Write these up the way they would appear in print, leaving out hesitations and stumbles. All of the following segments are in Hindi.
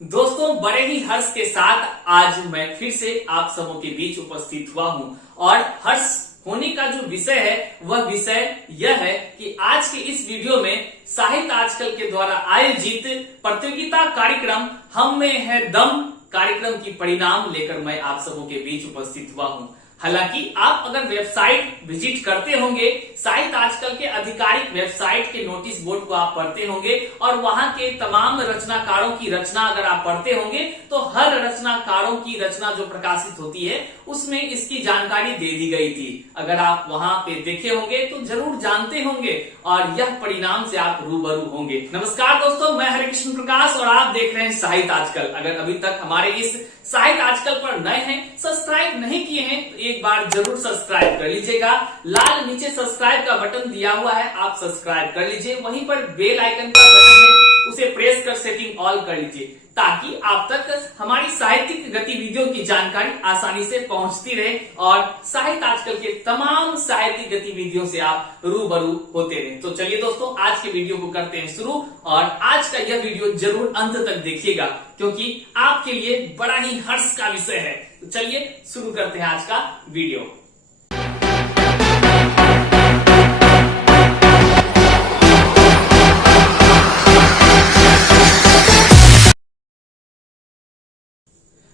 दोस्तों, बड़े ही हर्ष के साथ आज मैं फिर से आप सबों के बीच उपस्थित हुआ हूं और हर्ष होने का जो विषय है वह विषय यह है कि आज के इस वीडियो में साहित्य आजकल के द्वारा आयोजित प्रतियोगिता कार्यक्रम हम में है दम कार्यक्रम की परिणाम लेकर मैं आप सबों के बीच उपस्थित हुआ हूं। हालांकि आप अगर वेबसाइट विजिट करते होंगे, साहित्य आजकल के आधिकारिक वेबसाइट के नोटिस बोर्ड को आप पढ़ते होंगे और वहां के तमाम रचनाकारों की रचना अगर आप पढ़ते होंगे तो हर रचनाकारों की रचना जो प्रकाशित होती है उसमें इसकी जानकारी दे दी गई थी। अगर आप वहां पे देखे होंगे तो जरूर जानते होंगे और यह परिणाम से आप रूबरू होंगे। नमस्कार दोस्तों, मैं हरिकृष्ण प्रकाश और आप देख रहे हैं साहित्य आजकल। अगर अभी तक हमारे इस साहित्य आजकल पर नए हैं, सब्सक्राइब नहीं किए हैं तो एक बार जरूर सब्सक्राइब कर लीजिएगा। लाल नीचे सब्सक्राइब का बटन दिया हुआ है, आप सब्सक्राइब कर लीजिए। वहीं पर बेल आइकन का बटन है, उसे प्रेस कर सेटिंग ऑल कर लीजिए ताकि आप तक हमारी साहित्यिक गतिविधियों की जानकारी आसानी से पहुंचती रहे और साहित्य आजकल के तमाम साहित्यिक गतिविधियों से आप रूबरू होते रहे। तो चलिए दोस्तों, आज के वीडियो को करते हैं शुरू और आज का यह वीडियो जरूर अंत तक देखिएगा क्योंकि आपके लिए बड़ा ही हर्ष का विषय है। तो चलिए शुरू करते हैं आज का वीडियो।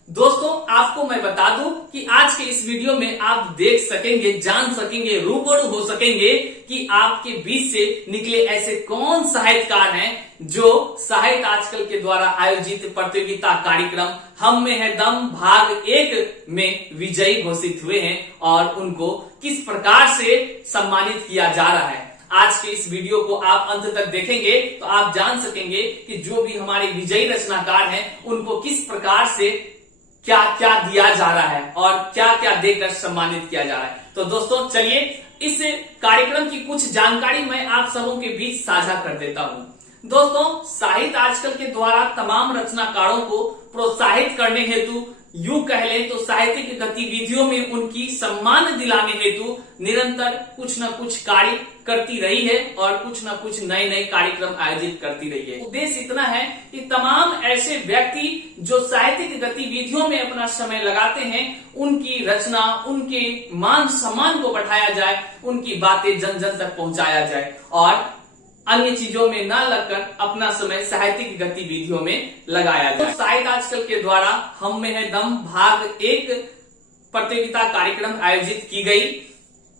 दोस्तों, आपको मैं बता दूं कि आज के इस वीडियो में आप देख सकेंगे, जान सकेंगे, रूबरू हो सकेंगे कि आपके बीच से निकले ऐसे कौन साहित्यकार हैं जो साहित्य आजकल के द्वारा आयोजित प्रतियोगिता कार्यक्रम हम में है दम भाग 1 में विजयी घोषित हुए हैं और उनको किस प्रकार से सम्मानित किया जा रहा है। आज के इस वीडियो को आप अंत तक देखेंगे तो आप जान सकेंगे कि जो भी हमारे विजयी रचनाकार हैं उनको किस प्रकार से क्या क्या दिया जा रहा है और क्या क्या देकर सम्मानित किया जा रहा है। तो दोस्तों चलिए इस कार्यक्रम की कुछ जानकारी मैं आप सबों के बीच साझा कर देता हूं। दोस्तों, साहित्य आजकल के द्वारा तमाम रचनाकारों को प्रोत्साहित करने हेतु, यूं कह लें तो साहित्यिक गतिविधियों में उनकी सम्मान दिलाने हेतु निरंतर कुछ न कुछ कार्य करती रही है और कुछ न कुछ नए नए कार्यक्रम आयोजित करती रही है। उद्देश्य इतना है कि तमाम ऐसे व्यक्ति जो साहित्यिक गतिविधियों में अपना समय लगाते हैं उनकी रचना, उनके मान सम्मान को बढ़ाया जाए, उनकी बातें जन जन तक पहुंचाया जाए और अन्य चीजों में न लगकर अपना समय साहित्यिक गतिविधियों में लगाया जाए। तो साहित्य आजकल के द्वारा हम में है दम भाग 1 प्रतियोगिता कार्यक्रम आयोजित की गई।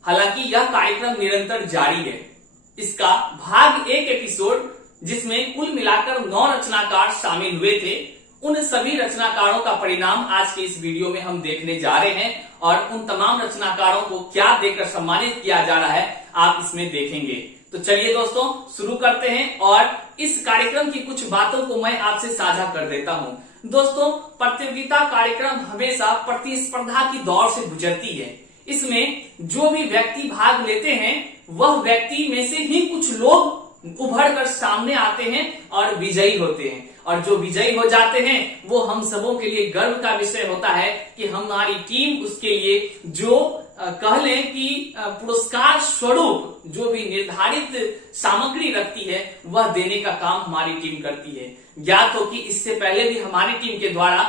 हालांकि यह कार्यक्रम निरंतर जारी है। इसका भाग 1 एपिसोड जिसमें कुल मिलाकर 9 रचनाकार शामिल हुए थे, उन सभी रचनाकारों का परिणाम आज के इस वीडियो में हम देखने जा रहे हैं और उन तमाम रचनाकारों को क्या देकर सम्मानित किया जा रहा है आप इसमें देखेंगे। तो चलिए दोस्तों शुरू करते हैं और इस कार्यक्रम की कुछ बातों को मैं आपसे साझा कर देता हूं। दोस्तों, प्रतियोगिता कार्यक्रम हमेशा प्रतिस्पर्धा की दौर से गुजरती है। इसमें जो भी व्यक्ति भाग लेते हैं वह व्यक्ति में से ही कुछ लोग उभर कर सामने आते हैं और विजयी होते हैं और जो विजयी हो जाते हैं वो हम सबों के लिए गर्व का विषय होता है कि हमारी टीम उसके लिए जो कह लें कि पुरस्कार स्वरूप जो भी निर्धारित सामग्री रखती है वह देने का काम हमारी टीम करती है। ज्ञात हो कि इससे पहले भी हमारी टीम के द्वारा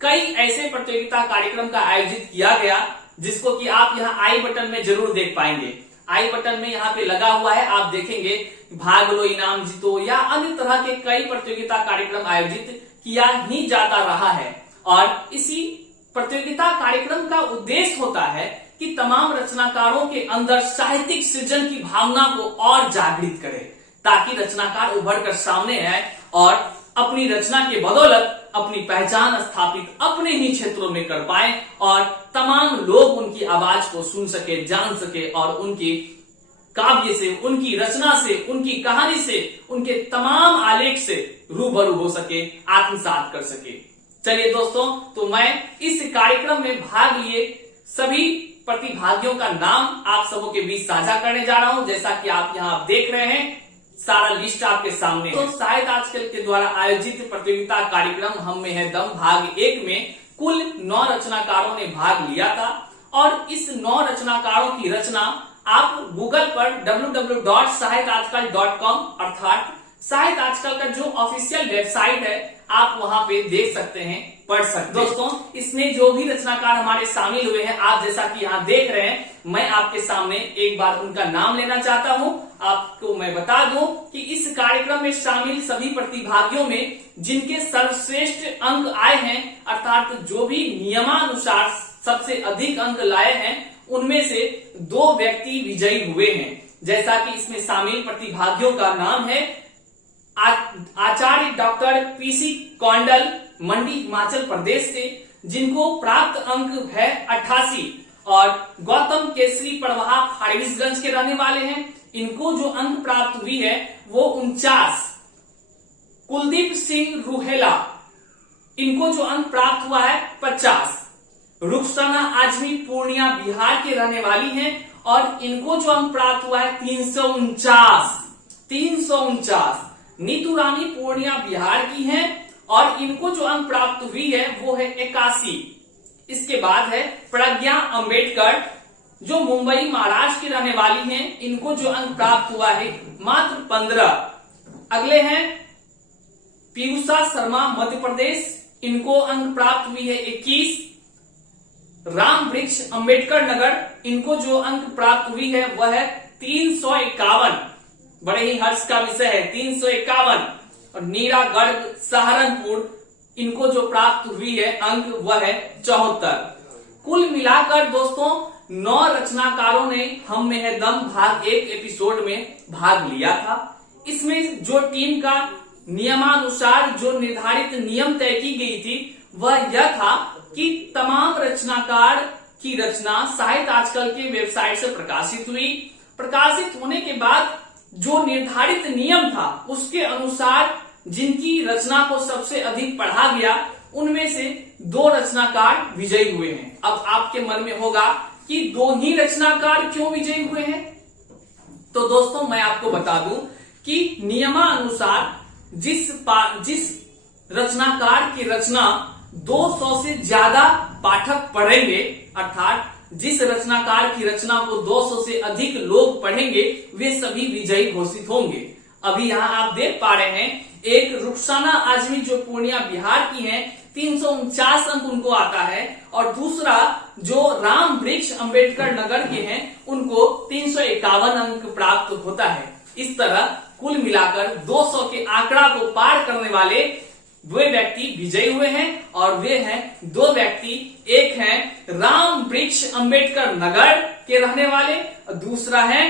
कई ऐसे प्रतियोगिता कार्यक्रम का आयोजित किया गया जिसको कि आप यहाँ आई बटन में जरूर देख पाएंगे। आई बटन में यहाँ पे लगा हुआ है, आप देखेंगे भाग लो, इनाम जीतो या अन्य तरह के कई प्रतियोगिता कार्यक्रम आयोजित किया ही जाता रहा है। और इसी प्रतियोगिता कार्यक्रम का उद्देश्य होता है कि तमाम रचनाकारों के अंदर साहित्यिक सृजन की भावना को और जागृत करे ताकि रचनाकार उभर कर सामने आए और अपनी रचना के बदौलत अपनी पहचान स्थापित अपने ही क्षेत्रों में कर पाए और तमाम लोग उनकी आवाज को सुन सके, जान सके और उनके काव्य से, उनकी रचना से, उनकी कहानी से, उनके तमाम आलेख से रूबरू हो सके, आत्मसात कर सके। चलिए दोस्तों, तो मैं इस कार्यक्रम में भाग लिए सभी प्रतिभागियों का नाम आप सबों के बीच साझा करने जा रहा हूं। जैसा कि आप यहाँ देख रहे हैं, सारा लिस्ट आपके सामने है। तो साहित्य आजकल के द्वारा आयोजित प्रतियोगिता कार्यक्रम हम में है दम भाग 1 में कुल 9 रचनाकारों ने भाग लिया था और इस 9 रचनाकारों की रचना आप गूगल पर www.sahityaajkal.com अर्थात साहित्य आजकल का जो ऑफिशियल वेबसाइट है आप वहां पे देख सकते हैं, पढ़ सकते हैं। दोस्तों, इसमें जो भी रचनाकार हमारे शामिल हुए हैं, आप जैसा कि यहाँ देख रहे हैं, मैं आपके सामने एक बार उनका नाम लेना चाहता हूँ। आपको मैं बता दूं कि इस कार्यक्रम में शामिल सभी प्रतिभागियों में जिनके सर्वश्रेष्ठ अंक आए हैं, अर्थात जो भी नियमानुसार सबसे अधिक अंक लाए हैं, उनमें से 2 व्यक्ति विजयी हुए हैं। जैसा कि इसमें शामिल प्रतिभागियों का नाम है आचार्य डॉक्टर पीसी कौंडल, मंडी हिमाचल प्रदेश से, जिनको प्राप्त अंक है 88, और गौतम केसरी पड़वाहा फारबिसगंज के रहने वाले हैं, इनको जो अंक प्राप्त हुई है वो 49। कुलदीप सिंह रूहेला, इनको जो अंक प्राप्त हुआ है 50। रुखसाना आजमी पूर्णिया बिहार के रहने वाली हैं और इनको जो अंक प्राप्त हुआ है 349। 349। नीतू रानी पूर्णिया बिहार की हैं और इनको जो अंक प्राप्त हुई है वो है 81। इसके बाद है प्रज्ञा अंबेडकर, जो मुंबई महाराष्ट्र की रहने वाली हैं, इनको जो अंक प्राप्त हुआ है मात्र 15। अगले हैं पीयूषा शर्मा मध्य प्रदेश, इनको अंक प्राप्त हुई है 21। राम वृक्ष अंबेडकर नगर, इनको जो अंक प्राप्त हुई है वह है 351। बड़े ही हर्ष का विषय है 351। और नीरा गर्ग सहारनपुर, इनको जो प्राप्त हुई है अंक वह है 74। कुल मिलाकर दोस्तों 9 रचनाकारों ने हम में है दम भाग 1 एपिसोड में भाग लिया था। इसमें जो टीम का नियमानुसार जो निर्धारित नियम तय की गई थी वह यह था कि तमाम रचनाकार की रचना साहित्य आजकल के वेबसाइट से प्रकाशित हुई। प्रकाशित होने के बाद जो निर्धारित नियम था उसके अनुसार जिनकी रचना को सबसे अधिक पढ़ा गया, उनमें से 2 रचनाकार विजयी हुए हैं। अब आपके मन में होगा कि 2 ही रचनाकार क्यों विजयी हुए हैं? तो दोस्तों, मैं आपको बता दूं कि नियमानुसार जिस रचनाकार की रचना 200 से ज्यादा पाठक पढ़ेंगे, अर्थात जिस रचनाकार की रचना को 200 से अधिक लोग पढ़ेंगे, वे सभी विजयी घोषित होंगे। अभी यहाँ आप देख पा रहे हैं, एक रुखसाना आजमी जो पूर्णिया बिहार की हैं, 349 अंक उनको आता है, और दूसरा जो राम वृक्ष अंबेडकर नगर के हैं, उनको 351 अंक प्राप्त होता है। इस तरह कुल मिलाकर 200 के आंकड़ा को पार करने वाले वे व्यक्ति विजयी हुए हैं, और वे हैं 2 व्यक्ति। एक हैं राम वृक्ष अंबेडकर नगर के रहने वाले, और दूसरा है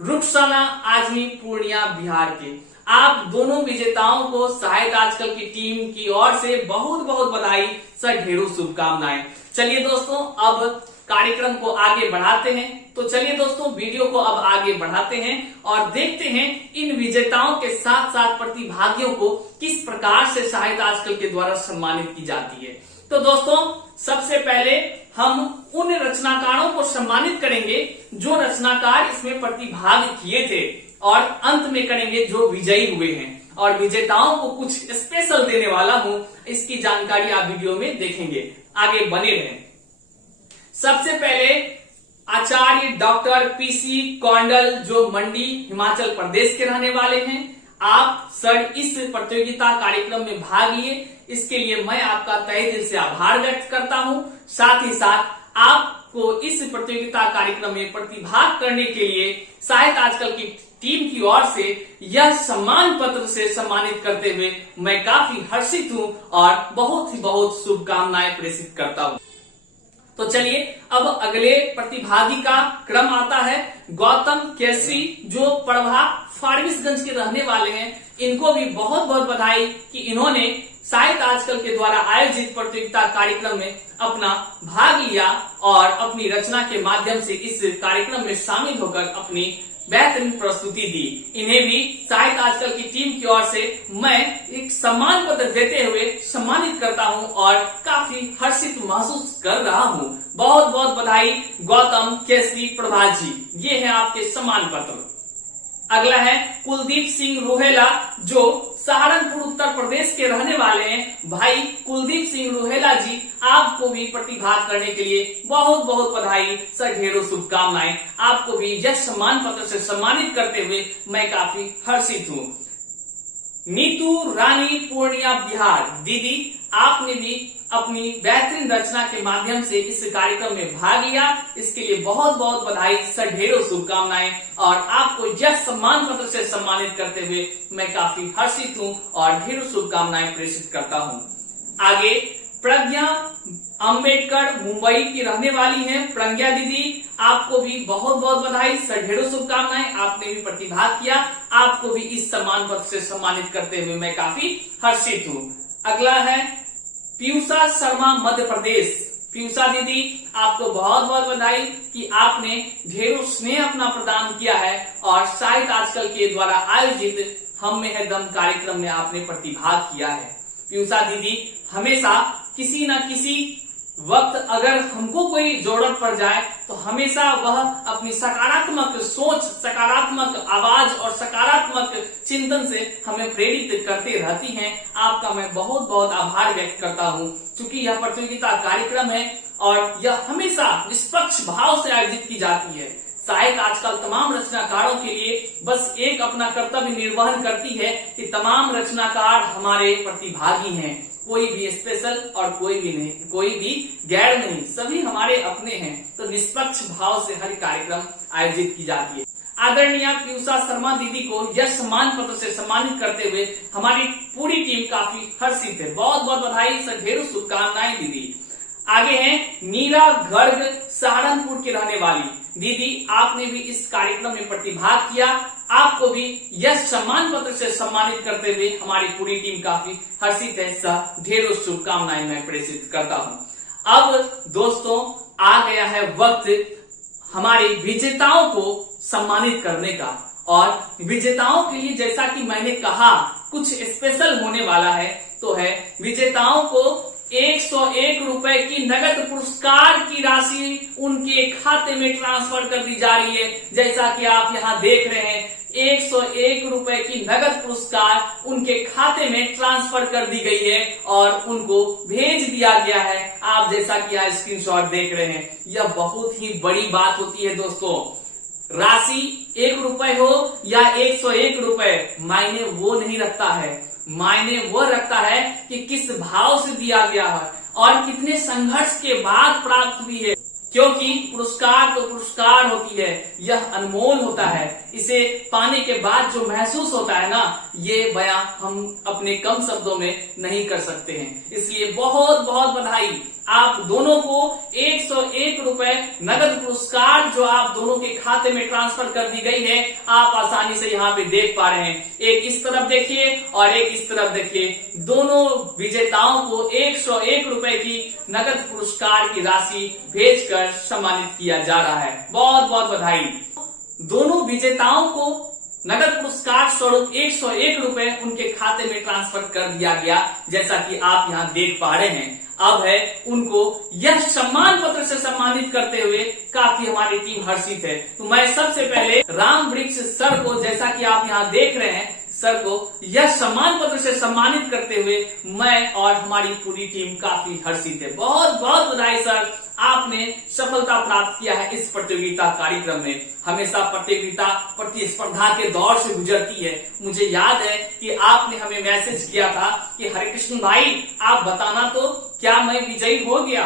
रुखसाना आजमी पूर्णिया बिहार के। आप दोनों विजेताओं को साहित्य आजकल की टीम की ओर से बहुत बहुत बधाई, ढेरों शुभकामनाएं। चलिए दोस्तों, अब कार्यक्रम को आगे बढ़ाते हैं। तो चलिए दोस्तों, वीडियो को अब आगे बढ़ाते हैं और देखते हैं इन विजेताओं के साथ साथ प्रतिभागियों को किस प्रकार से साहित्य आजकल के द्वारा सम्मानित की जाती है। तो दोस्तों, सबसे पहले हम उन रचनाकारों को सम्मानित करेंगे जो रचनाकार इसमें प्रतिभाग किए थे, और अंत में करेंगे जो विजयी हुए हैं। और विजेताओं को कुछ स्पेशल देने वाला हूं, इसकी जानकारी आप वीडियो में देखेंगे। आगे बने रहें। सबसे पहले आचार्य डॉक्टर पीसी कौंडल, जो मंडी हिमाचल प्रदेश के रहने वाले हैं। आप सर इस प्रतियोगिता कार्यक्रम में भाग लिए, इसके लिए मैं आपका तहे दिल से आभार व्यक्त करता हूं। साथ ही साथ आपको इस प्रतियोगिता कार्यक्रम में प्रतिभाग करने के लिए साहित्य आजकल की टीम की ओर से यह सम्मान पत्र से सम्मानित करते हुए मैं काफी हर्षित हूं और बहुत ही बहुत शुभकामनाएं प्रेषित करता हूं। तो चलिए अब अगले प्रतिभागी का क्रम आता है। गौतम केसरी, जो पड़वा फारबिसगंज के रहने वाले हैं, इनको भी बहुत बहुत बधाई कि इन्होंने साहित्य आजकल के द्वारा आयोजित प्रतियोगिता कार्यक्रम में अपना भाग लिया और अपनी रचना के माध्यम से इस कार्यक्रम में शामिल होकर अपनी बेहतरीन प्रस्तुति दी। इन्हें भी साहित्य आजकल की टीम की ओर से मैं एक सम्मान पत्र देते हुए सम्मानित करता हूं और काफी हर्षित महसूस कर रहा हूं। बहुत बहुत बधाई गौतम केसरी प्रभा जी, ये है आपके सम्मान पत्र। अगला है कुलदीप सिंह रूहेला, जो सहारनपुर उत्तर प्रदेश के रहने वाले हैं। भाई कुलदीप सिंह रूहेला जी, आपको भी प्रतिभाग करने के लिए बहुत बहुत बधाई, ढेरों शुभकामनाएं। आपको भी यह सम्मान पत्र से सम्मानित करते हुए मैं काफी हर्षित हूं। नीतू रानी पूर्णिया बिहार। दीदी आपने भी अपनी बेहतरीन रचना के माध्यम से इस कार्यक्रम में भाग लिया, इसके लिए बहुत बहुत बधाई सर, ढेरों शुभकामनाएं। और आपको यह सम्मान पत्र से सम्मानित करते हुए मैं काफी हर्षित हूं और ढेरों शुभकामनाएं प्रेषित करता हूं। आगे प्रज्ञा अंबेडकर मुंबई की रहने वाली हैं। प्रज्ञा दीदी आपको भी बहुत बहुत बधाई सर, ढेरों शुभकामनाएं, आपने भी प्रतिभाग किया, आपको भी इस सम्मान पत्र से सम्मानित करते हुए मैं काफी हर्षित हूं। अगला है पीयूषा शर्मा मध्य प्रदेश। पीयूषा दीदी आपको बहुत बहुत बधाई कि आपने ढेरों स्नेह अपना प्रदान किया है और साहित्य आजकल के द्वारा आयोजित हम में है दम कार्यक्रम में आपने प्रतिभाग किया है। पीयूषा दीदी हमेशा किसी न किसी वक्त अगर हमको कोई जरूरत पड़ जाए तो हमेशा वह अपनी सकारात्मक सोच, सकारात्मक आवाज और सकारात्मक चिंतन से हमें प्रेरित करते रहती हैं। आपका मैं बहुत बहुत आभार व्यक्त करता हूं। चूंकि यह प्रतियोगिता कार्यक्रम है और यह हमेशा निष्पक्ष भाव से आयोजित की जाती है। साहित्य आजकल तमाम रचनाकारों के लिए बस एक अपना कर्तव्य निर्वहन करती है कि तमाम रचनाकार हमारे प्रतिभागी हैं, कोई भी स्पेशल और कोई भी नहीं, कोई भी गैर नहीं, सभी हमारे अपने हैं। तो निष्पक्ष भाव से हर कार्यक्रम आयोजित की जाती है। आदरणीय पीयूषा शर्मा दीदी को यह सम्मान पत्र से सम्मानित करते हुए हमारी पूरी टीम काफी हर्षित है। बहुत बहुत बधाई सर, ढेरों शुभकामनाएं दीदी। आगे हैं नीरा गर्ग, सहारनपुर की रहने वाली दीदी, आपने भी इस कार्यक्रम में प्रतिभाग किया, आपको भी यह सम्मान पत्र से सम्मानित करते हुए हमारी पूरी टीम काफी हर्षित है सर, ढेरों शुभकामनाएं मैं प्रेषित करता हूं। अब दोस्तों आ गया है वक्त हमारे विजेताओं को सम्मानित करने का, और विजेताओं के लिए जैसा कि मैंने कहा कुछ स्पेशल होने वाला है, तो है विजेताओं को 101 रुपए की नगद पुरस्कार की राशि उनके खाते में ट्रांसफर कर दी जा रही है। जैसा कि आप यहाँ देख रहे हैं 101 रुपए की नगद पुरस्कार उनके खाते में ट्रांसफर कर दी गई है और उनको भेज दिया गया है। आप जैसा कि यहाँ स्क्रीनशॉट देख रहे हैं, यह बहुत ही बड़ी बात होती है दोस्तों। राशि 1 रुपए हो या 101 रुपए, मायने वो नहीं रखता है, मायने वो रखता है कि किस भाव से दिया गया है और कितने संघर्ष के बाद प्राप्त हुई है। क्योंकि पुरस्कार तो पुरस्कार होती है, यह अनमोल होता है, इसे पाने के बाद जो महसूस होता है ना, ये बयां हम अपने कम शब्दों में नहीं कर सकते हैं। इसलिए बहुत बहुत बधाई आप दोनों को 101 रुपए नगद पुरस्कार जो आप दोनों के खाते में ट्रांसफर कर दी गई है, आप आसानी से यहाँ पे देख पा रहे हैं। एक इस तरफ देखिए और एक इस तरफ देखिए, दोनों विजेताओं को 101 रुपए की नगद पुरस्कार की राशि भेजकर सम्मानित किया जा रहा है। बहुत बहुत बधाई। दोनों विजेताओं को नगद पुरस्कार स्वरूप 101 रुपए उनके खाते में ट्रांसफर कर दिया गया, जैसा कि आप यहाँ देख पा रहे हैं। अब है उनको यह सम्मान पत्र से सम्मानित करते हुए काफी हमारी टीम हर्षित है। तो मैं सबसे पहले राम वृक्ष सर को, जैसा कि आप यहाँ देख रहे हैं, सर को यह सम्मान पत्र से सम्मानित करते हुए मैं और हमारी पूरी टीम काफी हर्षित है। बहुत बहुत बधाई सर, आपने सफलता प्राप्त किया है इस प्रतियोगिता कार्यक्रम में। हमेशा प्रतियोगिता प्रतिस्पर्धा के दौर से गुजरती है। मुझे याद है कि आपने हमें मैसेज किया था कि हरे कृष्ण भाई आप बताना तो क्या मैं विजयी हो गया।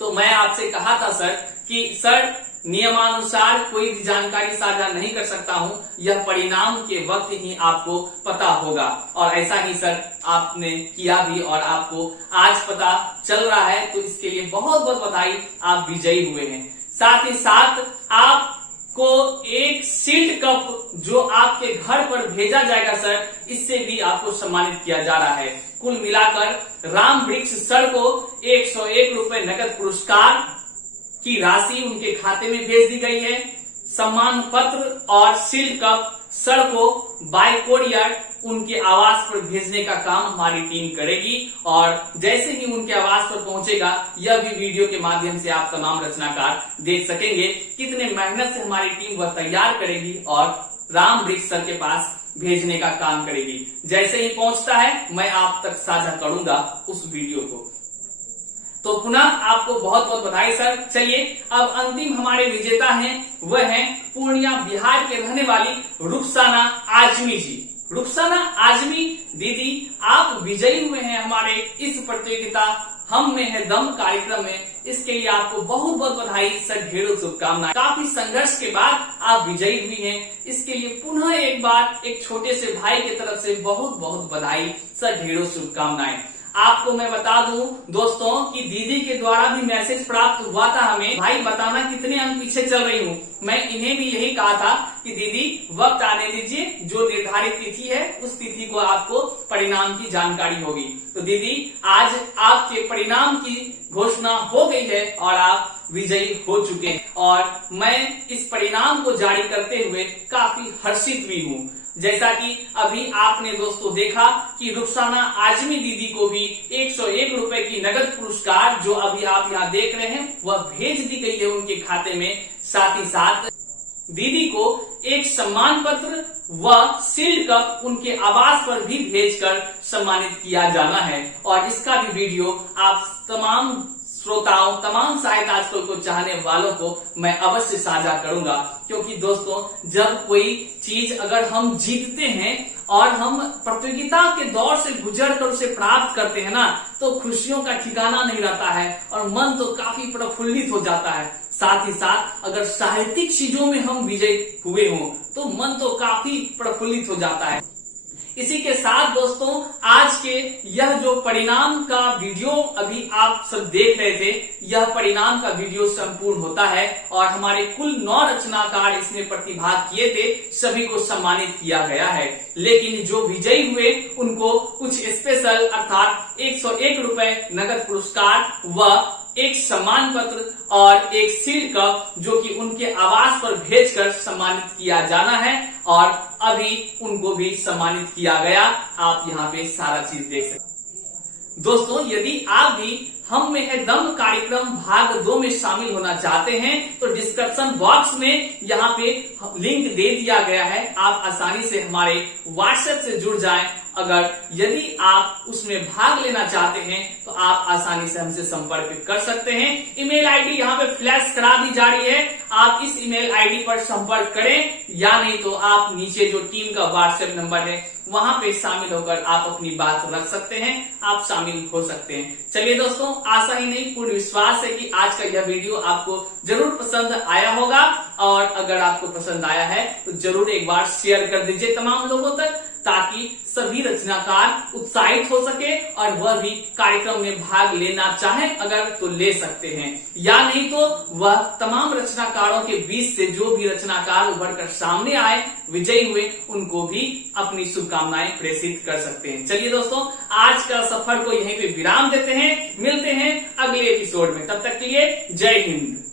तो मैं आपसे कहा था सर कि सर नियमानुसार कोई भी जानकारी साझा नहीं कर सकता हूं, यह परिणाम के वक्त ही आपको पता होगा। और ऐसा ही सर आपने किया भी और आपको आज पता चल रहा है, तो इसके लिए बहुत बहुत बधाई, आप विजयी हुए हैं। साथ ही साथ आपको एक सील्ड कप जो आपके घर पर भेजा जाएगा सर, इससे भी आपको सम्मानित किया जा रहा है। कुल मिलाकर राम वृक्ष सर को 101 रुपए नगद पुरस्कार की राशि उनके खाते में भेज दी गई है। सम्मान पत्र और सील्ड कप सर को बाय कोरियर उनके आवास पर भेजने का काम हमारी टीम करेगी, और जैसे ही उनके आवास पर पहुंचेगा यह भी वीडियो के माध्यम से आप तमाम रचनाकार देख सकेंगे कितने मेहनत से हमारी टीम वह तैयार करेगी और राम वृक्ष सर के पास भेजने का काम करेगी। जैसे ही पहुंचता है मैं आप तक साझा करूंगा उस वीडियो को। तो पुनः आपको बहुत बहुत बधाई सर। चलिए अब अंतिम हमारे विजेता हैं, वह हैं पूर्णिया बिहार के रहने वाली रुखसाना आजमी जी। रुखसाना आजमी दीदी, आप विजयी हुए हैं हमारे इस प्रतियोगिता हम में है दम कार्यक्रम में। इसके लिए आपको बहुत बहुत बधाई, ढेरों शुभकामनाएं। काफी संघर्ष के बाद आप विजयी हुई हैं, इसके लिए पुनः एक बार एक छोटे से भाई की तरफ से बहुत बहुत बधाई, ढेरों शुभकामनाएं। आपको मैं बता दूं दोस्तों कि दीदी के द्वारा भी मैसेज प्राप्त हुआ था हमें, भाई बताना कितने अंक पीछे चल रही हूँ। मैं इन्हें भी यही कहा था कि दीदी वक्त आने दीजिए, जो निर्धारित तिथि है उस तिथि को आपको परिणाम की जानकारी होगी। तो दीदी आज आपके परिणाम की घोषणा हो गई है और आप विजयी हो चुके हैं, और मैं इस परिणाम को जारी करते हुए काफी हर्षित भी हूँ। जैसा कि अभी आपने दोस्तों देखा कि रुखसाना आजमी दीदी को भी 101 रुपए की नगद पुरस्कार जो अभी आप यहाँ देख रहे हैं वह भेज दी गई है उनके खाते में। साथ ही साथ दीदी को एक सम्मान पत्र व सील्ड कप उनके आवास पर भी भेजकर सम्मानित किया जाना है, और इसका भी वीडियो आप तमाम श्रोताओं, तमाम साहित्य आजकल को चाहने वालों को मैं अवश्य साझा करूंगा। क्योंकि दोस्तों जब कोई चीज अगर हम जीतते हैं और हम प्रतियोगिता के दौर से गुजरकर उसे प्राप्त करते हैं ना, तो खुशियों का ठिकाना नहीं रहता है और मन तो काफी प्रफुल्लित हो जाता है। साथ ही साथ अगर साहित्यिक चीजों में हम विजयी हुए हों तो मन तो काफी प्रफुल्लित हो जाता है। इसी के साथ दोस्तों आज के यह जो परिणाम का वीडियो अभी आप सब देख रहे थे, यह परिणाम का वीडियो संपूर्ण होता है और हमारे कुल 9 रचनाकार इसमें प्रतिभाग किए थे, सभी को सम्मानित किया गया है। लेकिन जो विजयी हुए उनको कुछ स्पेशल अर्थात 101 रुपए नगद पुरस्कार व एक सम्मान पत्र और एक सील्ड कप जो कि उनके आवास पर भेजकर सम्मानित किया जाना है, और अभी उनको भी सम्मानित किया गया। आप यहाँ पे सारा चीज देख सकते हैं। दोस्तों यदि आप भी हम में है दम कार्यक्रम भाग 2 में शामिल होना चाहते हैं तो डिस्क्रिप्शन बॉक्स में यहाँ पे लिंक दे दिया गया है, आप आसानी से हमारे व्हाट्सएप से जुड़ जाएं। अगर यदि आप उसमें भाग लेना चाहते हैं तो आप आसानी से हमसे संपर्क कर सकते हैं। ईमेल आईडी यहाँ पे फ्लैश करा दी जा रही है, आप इस ईमेल आईडी पर संपर्क करें, या नहीं तो आप नीचे जो टीम का व्हाट्सएप नंबर है वहां पे शामिल होकर आप अपनी बात रख सकते हैं, आप शामिल हो सकते हैं। चलिए दोस्तों, आशा ही नहीं पूर्ण विश्वास है कि आज का यह वीडियो आपको जरूर पसंद आया होगा, और अगर आपको पसंद आया है तो जरूर एक बार शेयर कर दीजिए तमाम लोगों तक, ताकि सभी रचनाकार उत्साहित हो सके और वह भी कार्यक्रम में भाग लेना चाहे अगर तो ले सकते हैं, या नहीं तो वह तमाम रचनाकारों के बीच से जो भी रचनाकार उभर कर सामने आए विजयी हुए उनको भी अपनी शुभकामनाएं प्रेषित कर सकते हैं। चलिए दोस्तों, आज का सफर को यहीं पे विराम देते हैं, मिलते हैं अगले एपिसोड में, तब तक के लिए जय हिंद।